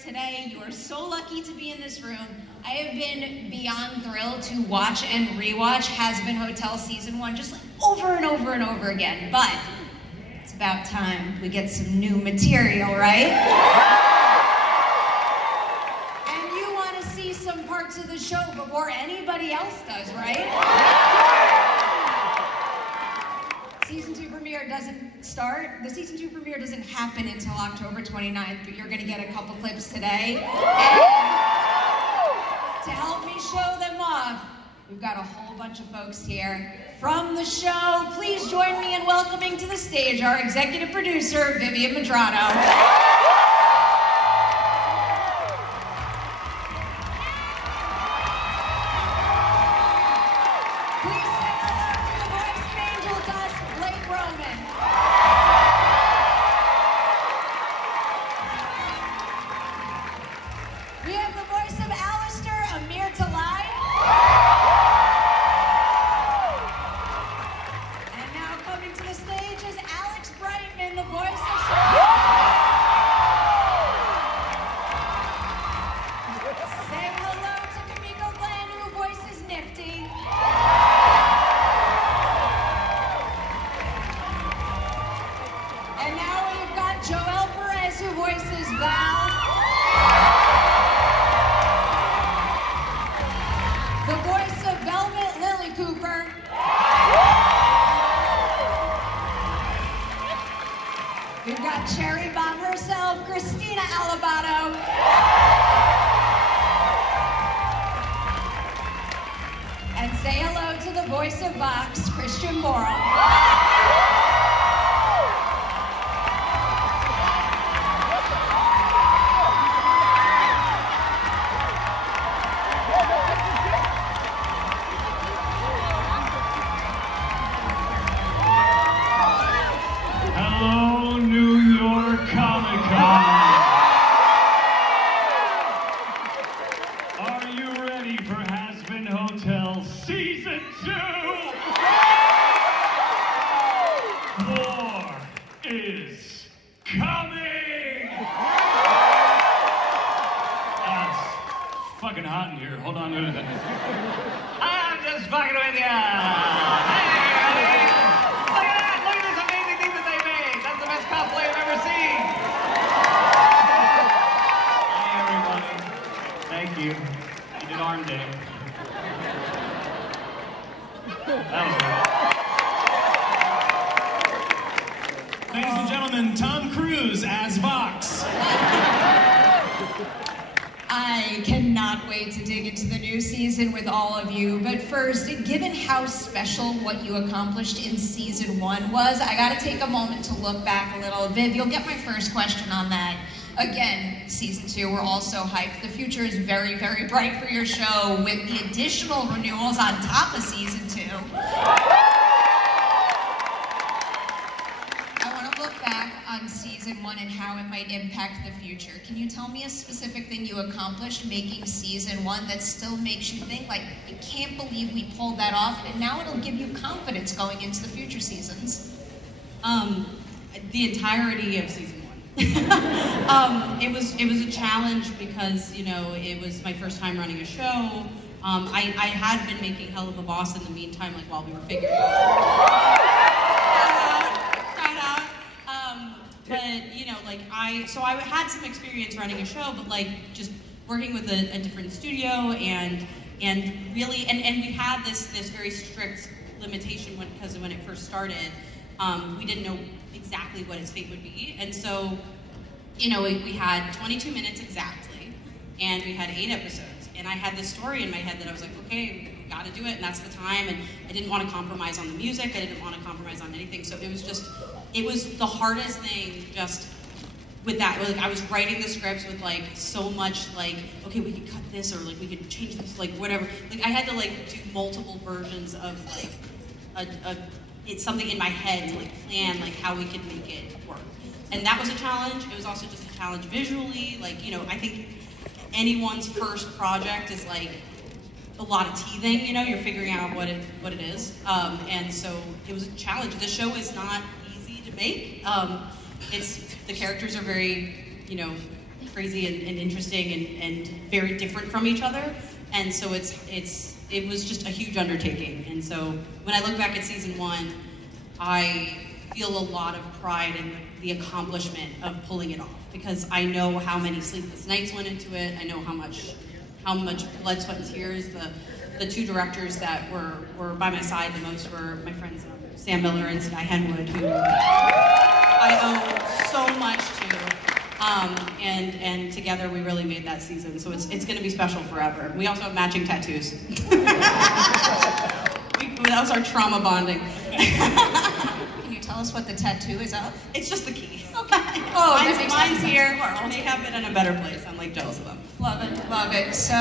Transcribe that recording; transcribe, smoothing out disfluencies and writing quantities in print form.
today. You are so lucky to be in this room. I have been beyond thrilled to watch and rewatch Hazbin Hotel Season 1 just like over and over and over again. But it's about time we get some new material, right? And you want to see some parts of the show before anybody else does, right? Season 2 premiere doesn't start. The Season 2 premiere doesn't happen until October 29th, but you're going to get a couple clips today. And to help me show them off, we've got a whole bunch of folks here from the show. Please join me in welcoming to the stage our executive producer, Vivian Medrano. What you accomplished in Season 1 was. I gotta take a moment to look back a little. Viv, you'll get my first question on that. Again, Season 2, we're all so hyped. The future is very, very bright for your show with the additional renewals on top of Season 2. I want to look back on Season 1 and how it might impact the future. Can you tell me a specific thing you accomplished making Season 1 that still makes you think, like, I can't believe we pulled that off, and now it'll give you confidence going into the future seasons? The entirety of Season 1. It was a challenge because, you know, it was my first time running a show. I had been making Hell of a Boss in the meantime, like, while we were figuring it out. But, you know, like, I had some experience running a show, but, like, just working with a different studio and really, and we had this very strict limitation because when it first started, we didn't know exactly what its fate would be. And so, you know, we had 22 minutes exactly, and we had 8 episodes. And I had this story in my head that I was like, okay, we gotta do it, and that's the time. And I didn't want to compromise on the music. I didn't want to compromise on anything. So it was the hardest thing just with that. Like, I was writing the scripts with like so much like, okay, we could cut this, or like we could change this, like whatever. Like I had to like do multiple versions of like it's something in my head to like plan like how we could make it work. And that was a challenge. It was also just a challenge visually. Like, you know, I think anyone's first project is like a lot of teething, you know, you're figuring out what it is. And so it was a challenge. The show is not easy to make. The characters are very, you know, crazy and interesting and very different from each other. And so it was just a huge undertaking. And so when I look back at season 1, I feel a lot of pride in the accomplishment of pulling it off, because I know how many sleepless nights went into it. I know how much blood, sweat, and tears. The two directors that were by my side the most were my friends Sam Miller and Sky Henwood, who I owe so much to. And together we really made that season. So it's going to be special forever. We also have matching tattoos. That was our trauma bonding. Can you tell us what the tattoo is of? It's just the key. Okay. Oh, mine's here. They have it in a better place. I'm like jealous of them. Love it, love it. So.